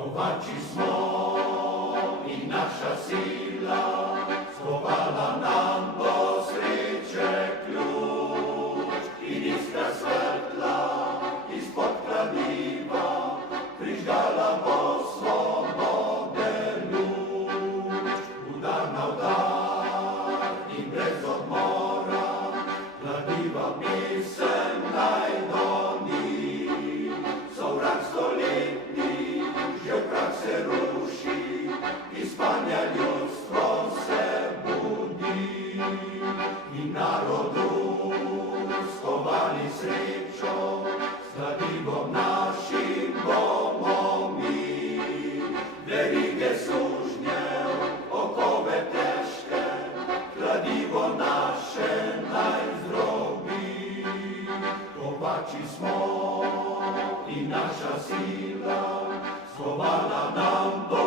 Kowači smo i naša sila, skovala nam do sreće ključ. I niska svetla ispod kladiva prižgala bo slobode luč. Udar na udar i bez odmora, kladiva pisem najdoni. Sovrag stoljetni že v prah se ruši, iz spanja ljudstvo se budi. In narodu skovali srečo, s kladivom našim bomo mi. Verige sužnjev, okove težke, kladivo naše naj zdrobi. Kovači smo i naša sila, skovala nam bo